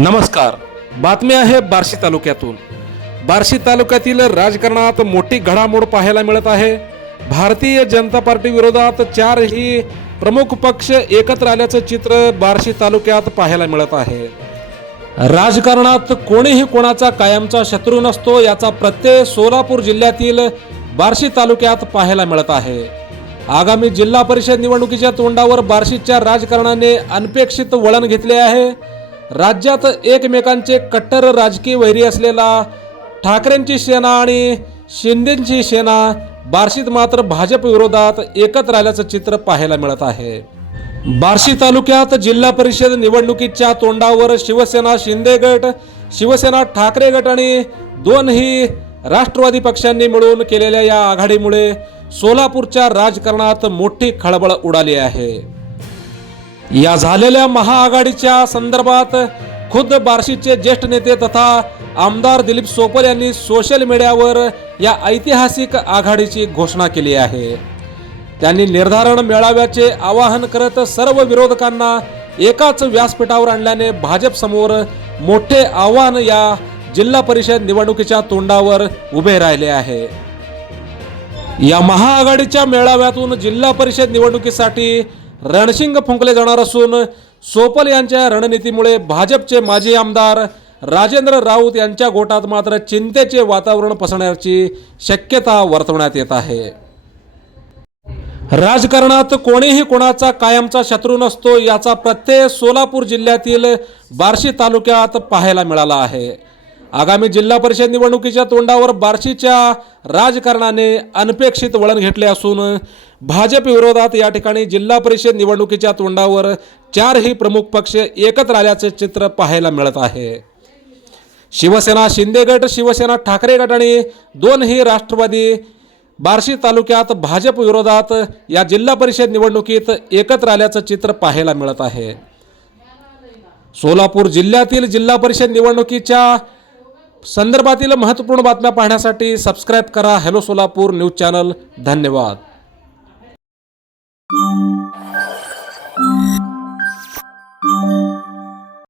नमस्कार. बातमी आहे बार्शी तालुक्यातून. बार्शी तालुक्यातील राजकारणात मोठी घडामोड पाहायला मिळत आहे. भारतीय जनता पार्टी विरोधात चारही प्रमुख पक्ष एकत्र आल्याचं चित्र बार्शी तालुक्यात पाहायला मिळत आहे. राजकारणात कोणीही कोणाचा कायमचा शत्रू नसतो याचा प्रत्यय सोलापूर जिल्ह्यातील बार्शी तालुक्यात पाहायला मिळत आहे. आगामी जिल्हा परिषद निवडणुकीच्या तोंडावर बार्शीच्या राजकारणाने अनपेक्षित वळण घेतले आहे. राज्यात एकमेकांचे कट्टर राजकीय वैरी असलेला ठाकरेंची सेना आणि शिंदेची सेना बार्शीत मात्र भाजप विरोधात एकत्र आल्याचं चित्र पाहायला मिळत आहे. बार्शी तालुक्यात जिल्हा परिषद निवडणुकीच्या तोंडावर शिवसेना शिंदे गट, शिवसेना ठाकरे गट आणि दोनही राष्ट्रवादी पक्षांनी मिळून केलेल्या या आघाडीमुळे सोलापूरच्या राजकारणात मोठी खळबळ उडाली आहे. या झालेल्या महाआघाडीच्या संदर्भात खुद्द बार्शीचे ज्येष्ठ नेते तथा आमदार दिलीप सोपल यांनी सोशल मीडियावर या ऐतिहासिक आघाडीची घोषणा केली आहे. त्यांनी निर्धारण मेळाव्याचे आवाहन करत सर्व विरोधकांना एकाच व्यासपीठावर आणल्याने भाजप समोर मोठे आव्हान या जिल्हा परिषद निवडणुकीच्या तोंडावर उभे राहिले आहे. या महाआघाडीच्या मेळाव्यातून जिल्हा परिषद निवडणुकीसाठी रणशिंग फुंकले जाणार असून सोपल यांच्या रणनीतीमुळे भाजपचे माजी आमदार राजेंद्र राऊत यांच्या गोटात मात्र चिंतेचे वातावरण पसरण्याची शक्यता वर्तवण्यात येत आहे. राजकारणात कोणीही कोणाचा कायमचा शत्रू नसतो याचा प्रत्यय सोलापूर जिल्ह्यातील बार्शी तालुक्यात पाहायला मिळाला आहे. आगामी जिल्हा परिषद निवडणुकीच्या तोंडावर बार्शीच्या राजकारणाने अनपेक्षित वळण घेतले असून भाजप विरोधात या ठिकाणी जिल्हा परिषद निवडणुकीच्या तोंडावर चारही प्रमुख पक्ष एकत्र आल्याचे चित्र पाहायला मिळत आहे. शिवसेना शिंदे गट, शिवसेना ठाकरे गट आणि दोनही राष्ट्रवादी बार्शी तालुक्यात भाजप विरोधात या जिल्हा परिषद निवडणुकीत एकत्र आल्याचं चित्र पाहायला मिळत आहे. सोलापूर जिल्ह्यातील जिल्हा परिषद निवडणुकीच्या संदर्भातील महत्त्वपूर्ण बातम्या पाहण्यासाठी सबस्क्राईब करा हॅलो सोलापूर न्यूज चॅनल. धन्यवाद.